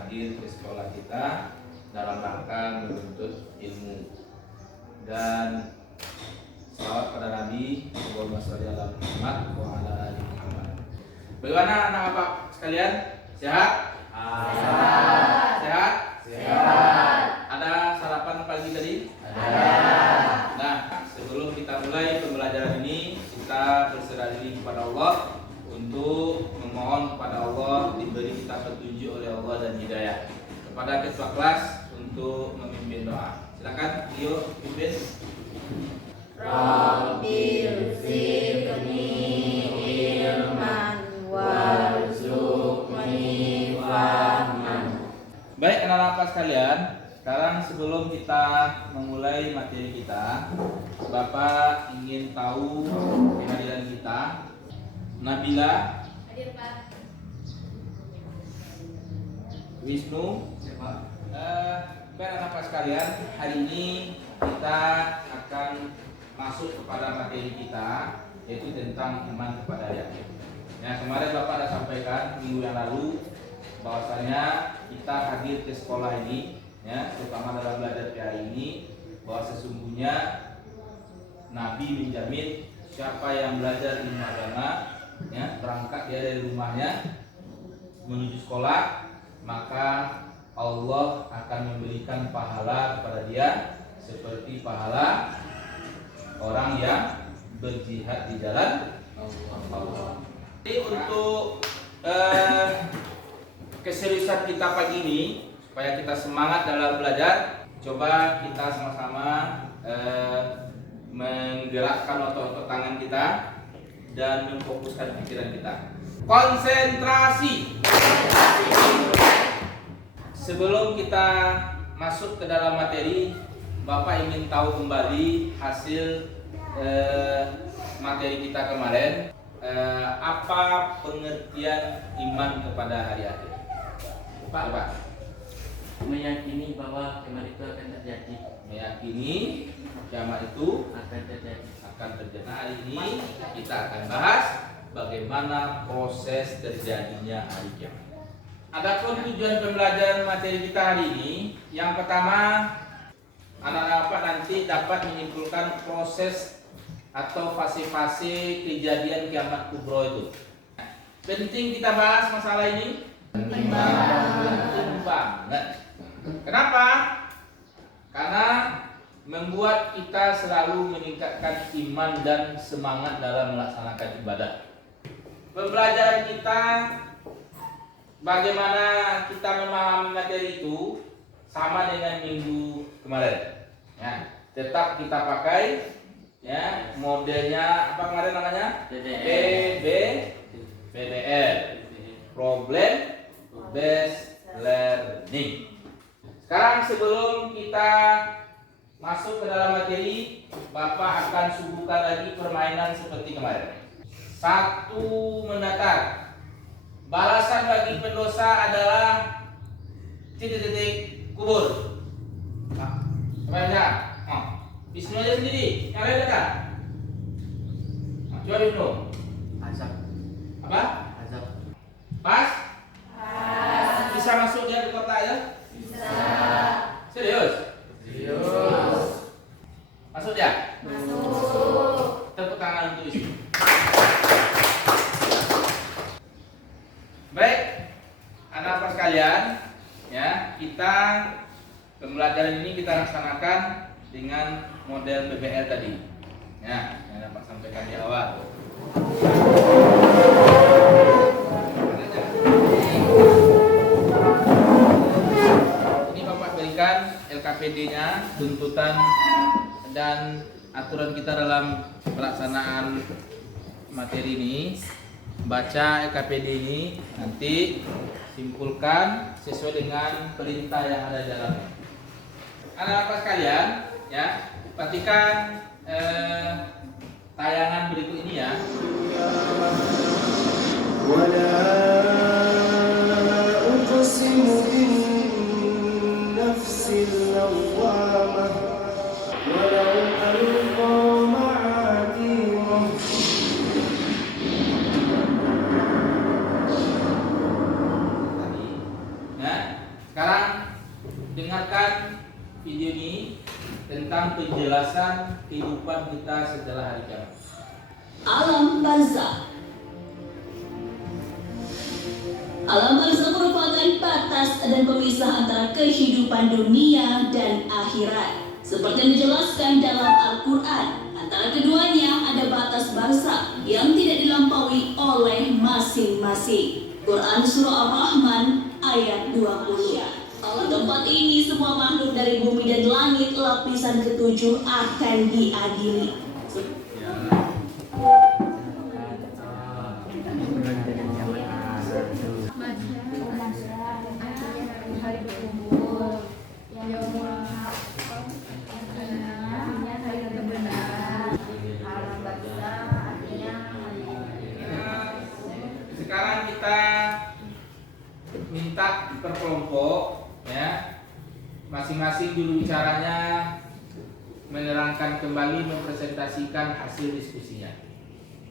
hadir ke sekolah kita dalam rangka menuntut ilmu. Dan salawat pada Nabi Muhammad SAW. Bagaimana anak bapak sekalian? Sehat? Sehat? Sehat. Ada sarapan pagi tadi? Ada. Nah, sebelum kita mulai pembelajaran ini, kita berserah diri kepada Allah untuk memohon kepada Allah diberi kita petunjuk oleh Allah dan hidayah. Kepada ketua kelas untuk memimpin doa. Silakan, Rio pimpin. Rabbil zidni ilman warzuqni fahman. Baik anak-anak sekalian, sekarang sebelum kita memulai materi kita, Bapak ingin tahu kehadiran kita. Nabila, Hadir Pak. Wisnu, baik anak-anak sekalian, hari ini kita akan masuk kepada materi kita, yaitu tentang iman kepada yakin. Ya, kemarin Bapak sudah sampaikan minggu yang lalu bahwasanya kita hadir ke sekolah ini, ya, terutama dalam belajar PA ini, bahwa sesungguhnya Nabi menjamin siapa yang belajar ilmu agama, ya, berangkat dia dari rumahnya menuju sekolah, maka Allah akan memberikan pahala kepada dia seperti pahala orang yang berjihad di jalan Allah. Jadi untuk keseriusan kita pagi ini, supaya kita semangat dalam belajar, coba kita sama-sama menggerakkan otot-otot tangan kita dan memfokuskan pikiran kita. Konsentrasi. Sebelum kita masuk ke dalam materi, Bapak ingin tahu kembali hasil materi kita kemarin. Apa pengertian iman kepada hari akhir? Pak, meyakini bahwa kiamat itu akan terjadi. Meyakini kiamat itu akan terjadi. Nah, hari ini kita akan bahas bagaimana proses terjadinya hari kiamat. Adapun tujuan pembelajaran materi kita hari ini, yang pertama, anak-anak Bapak nanti dapat menyimpulkan proses atau fase-fase kejadian kiamat kubro itu. Penting kita bahas masalah ini. Penting banget. Kenapa? Karena membuat kita selalu meningkatkan iman dan semangat dalam melaksanakan ibadah. Pembelajaran kita, bagaimana kita memahami materi itu sama dengan minggu kemarin. Ya, tetap kita pakai, ya, modelnya apa kemarin namanya? PBL, Problem Based Learning. Sekarang sebelum kita masuk ke dalam materi, Bapak akan suguhkan lagi permainan seperti kemarin. 1 mendatar. Balasan bagi pendosa adalah titik-titik kubur. Nah, coba Wisnu aja sendiri, yang lain kan? Nah, coba Wisnu. Azab. Apa? Azab. Pas? Bisa masuk dia ke kotak ya? Bisa. Serius? Serius. Masuk ya? Masuk. Tepuk tangan untuk Wisnu. Baik, anak-anak sekalian, ya, kita pembelajaran ini kita laksanakan dengan model PBL tadi. Ya, yang dapat sampaikan di awal. Ini Bapak berikan LKPD-nya, tuntutan dan aturan kita dalam pelaksanaan materi ini. Baca LKPD ini, nanti simpulkan sesuai dengan perintah yang ada di dalamnya. Anak-anak sekalian, ya, perhatikan tayangan berikut ini ya. ولا أقسم بالنفس اللوامة ولو ألقى معاذيره Tadi, ya, dengarkan video ini tentang penjelasan kehidupan kita setelah hari kiamat. Alam barzakh. Alam barzakh merupakan batas dan pemisah antara kehidupan dunia dan akhirat. Seperti yang dijelaskan dalam Al-Quran, antara keduanya ada batas barzakh yang tidak dilampaui oleh masing-masing. Quran Surah Ar-Rahman ayat 20. Di tempat ini semua makhluk dari bumi dan langit lapisan ketujuh akan diadili. Sekarang kita minta per kelompok, ya, masing-masing juru bicaranya menerangkan kembali, mempresentasikan hasil diskusinya.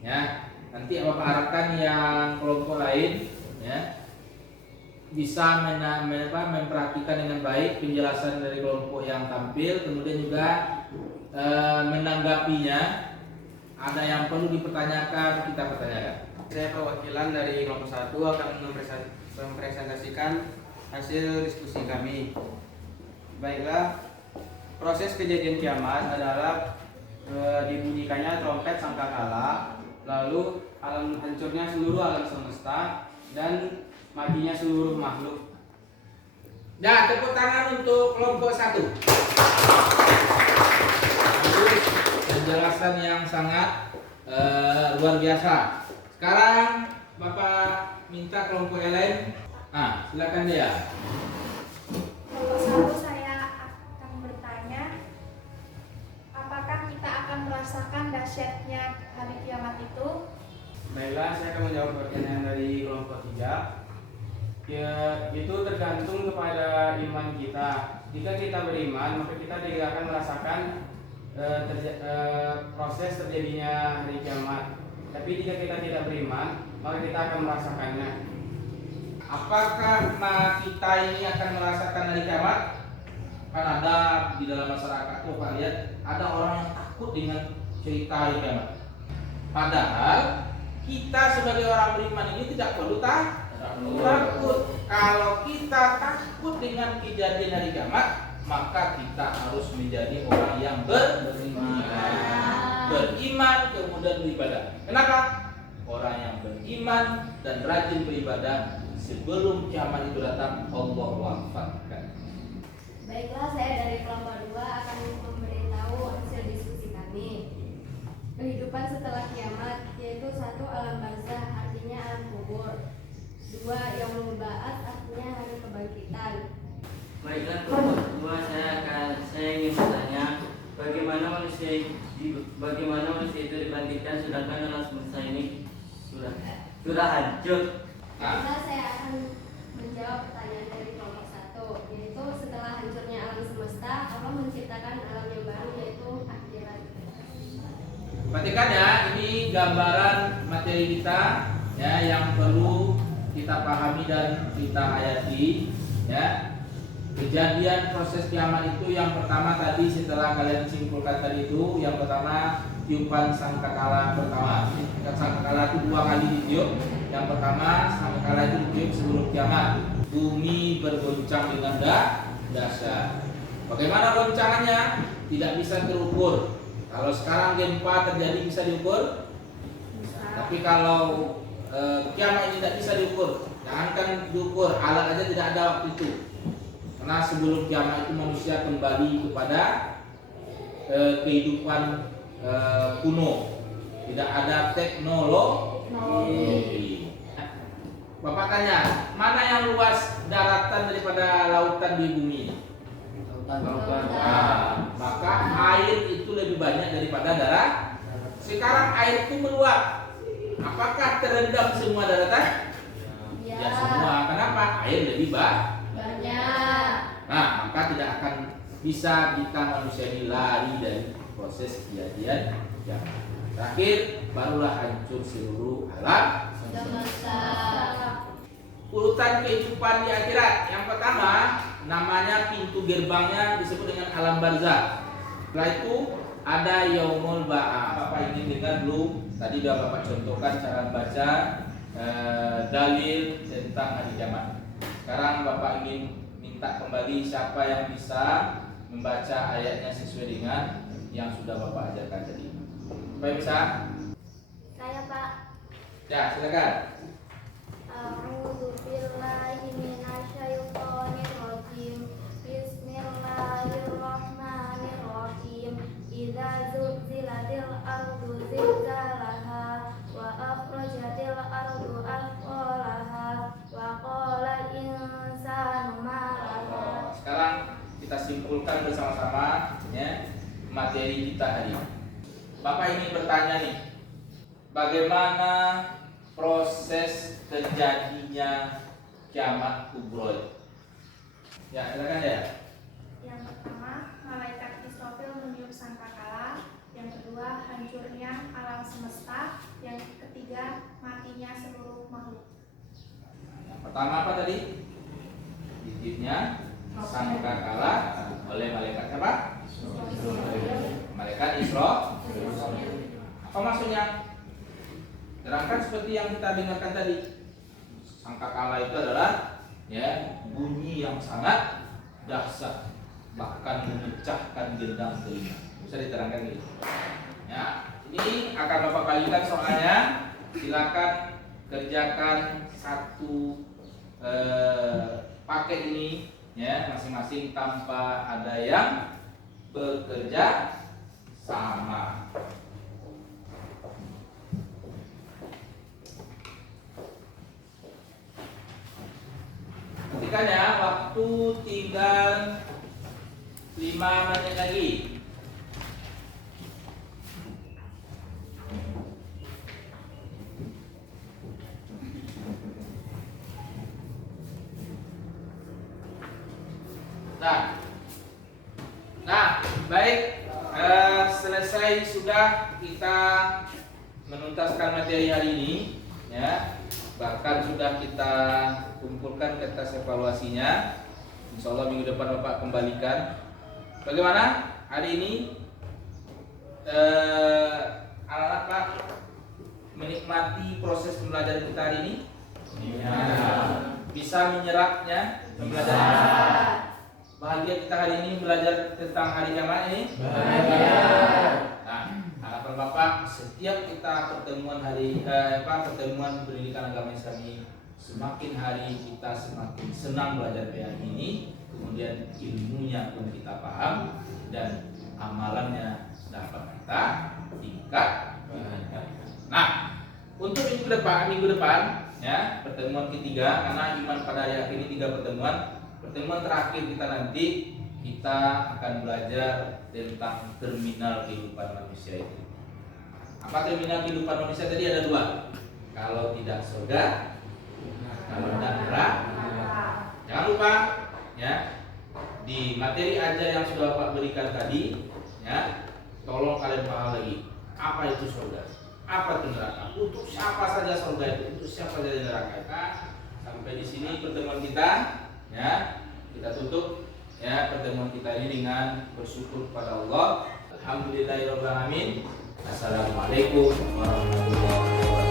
Ya, nanti Bapak harapkan yang kelompok lain, ya, bisa memperhatikan dengan baik penjelasan dari kelompok yang tampil, kemudian juga menanggapinya. Ada yang perlu dipertanyakan, kita pertanyakan. Saya perwakilan dari kelompok 1 akan mempresentasikan hasil diskusi kami. Baiklah, proses kejadian kiamat adalah dibunyikannya trompet sangkakala, lalu hancurnya seluruh alam semesta dan matinya seluruh makhluk. Ya, tepuk tangan untuk kelompok 1. Bagus, penjelasan yang sangat luar biasa. Sekarang Bapak minta kelompok yang lain. Silakan dia. Kelompok 1 saya akan bertanya, apakah kita akan merasakan dahsyatnya hari kiamat itu? Baiklah, saya akan menjawab pertanyaan dari kelompok 3. Ya, itu tergantung kepada iman kita. Jika kita beriman, maka kita tidak akan merasakan proses terjadinya hari kiamat. Tapi jika kita tidak beriman, maka kita akan merasakannya. Apakah kita ini akan merasakan hari kiamat? Kan ada di dalam masyarakat, Pak lihat, ada orang yang takut dengan cerita hari kiamat. Padahal kita sebagai orang beriman ini tidak perlu takut. Kalau kita takut dengan kejadian hari kiamat, maka kita harus menjadi orang yang beriman kemudian beribadah. Kenapa? Orang yang beriman dan rajin beribadah sebelum kiamat itu datang, Allah wafatkan. Baiklah, saya dari kelompok 2 akan memberitahu hasil diskusi kami. Kehidupan setelah kiamat, yaitu 1 alam barzakh, artinya alam kubur. 2 yaumul ba'ats, artinya hari kebangkitan. Baiklah, kelompok 2 saya ingin bertanya, bagaimana manusia itu dibangkitkan sedangkan alam semesta ini sudah hancur? Baiklah, saya akan menjawab pertanyaan dari kelompok 1, yaitu setelah hancurnya alam semesta, Allah menciptakan alam yang baru, yaitu akhirat. Perhatikan ya, ini gambaran materi kita, ya, yang perlu kita pahami dan kita hayati, ya. Kejadian proses kiamat itu yang pertama tadi, setelah kalian simpulkan tadi itu, yang pertama tiupan sangkakala pertama. Sangkakala itu 2 kali ditiup. Yang pertama sangkakala itu ditiup sebelum kiamat. Bumi bergoncang dengan dahsyat. Bagaimana goncangannya? Tidak bisa terukur. Kalau sekarang gempa terjadi bisa diukur, tapi kalau kiamat ini tidak bisa diukur. Jangankan diukur, alat aja tidak ada waktu itu. Karena sebelum kiamat itu manusia kembali kepada kehidupan kuno, tidak ada teknologi. Bapak tanya, mana yang luas daratan daripada lautan di bumi? Lautan. Maka air itu lebih banyak daripada darat. Sekarang air itu meluap. Apakah terendam semua daratan? Ya semua. Kenapa? Air lebih banyak. Nah, maka tidak akan bisa kita manusia ini lari dari proses kejadian kiamat. Terakhir, barulah hancur seluruh alam Semesta. Urutan kehidupan di akhirat. Yang pertama namanya pintu gerbangnya disebut dengan alam barzah. Setelah itu ada yaumul ba'ats. Bapak ingin dengar dulu. Tadi sudah Bapak contohkan cara baca dalil tentang hari kiamat. Sekarang Bapak ingin minta kembali siapa yang bisa membaca ayatnya sesuai dengan yang sudah Bapak ajarkan tadi. Bapak bisa? Saya Pak. Ya, silakan. A'udzu billahi minasyaitonir rajim. Bismillahirrahmanirrahim. Idza zulzilatil ardu zilzalaha wa akhrajatil ardu athqalaha wa qala insanu ma laha. Sekarang kita simpulkan bersama-sama ya materi kita hari ini. Bapak ingin bertanya nih, bagaimana proses terjadinya kiamat kubro? Ya, silakan ya. Yang pertama, malaikat Israfil meniup sangkakala. Yang kedua, hancurnya alam semesta. Yang ketiga, matinya seluruh makhluk. Yang pertama apa tadi? Ditiupnya sangkakala oleh malaikat siapa? Malaikat Isra. Apa maksudnya? Terangkan seperti yang kita dengarkan tadi. Sangkakala itu adalah ya bunyi yang sangat dahsyat, bahkan memecahkan gendang telinga. Bisa diterangkan gitu. Ya, ini akan Bapak kalikan soalnya. Silakan kerjakan satu paket ini ya masing-masing tanpa ada yang bekerja sama. Ketikanya waktu tinggal 5 menit lagi. Nah, baik. Selesai sudah kita menuntaskan materi hari ini, ya. Bahkan sudah kita kumpulkan kertas evaluasinya. Insya Allah minggu depan Bapak kembalikan. Bagaimana hari ini? Anak-anak Pak menikmati proses pembelajaran kita hari ini? Ya. Bisa menyerapnya pembelajaran? Bahagia kita hari ini belajar tentang hari kiamat ini? Bahagia. Nah, harapan Bapak setiap kita pertemuan pertemuan pendidikan agama Islami, semakin hari kita semakin senang belajar PAI ini, kemudian ilmunya pun kita paham dan amalannya dapat kita tingkatkan. Nah, untuk minggu depan ya pertemuan ketiga, karena iman pada hari akhir ini 3 pertemuan. Pertemuan terakhir kita nanti kita akan belajar tentang terminal kehidupan manusia itu. Apa terminal kehidupan manusia tadi? Ada 2. Kalau tidak surga, kalau tidak neraka. Jangan lupa ya di materi aja yang sudah Bapak berikan tadi ya, tolong kalian paham lagi apa itu surga, apa itu neraka, untuk siapa saja surga itu, untuk siapa saja neraka. Sampai di sini pertemuan kita. Ya, kita tutup ya pertemuan kita ini dengan bersyukur kepada Allah. Alhamdulillahirobbilalamin. Assalamualaikum warahmatullahi wabarakatuh.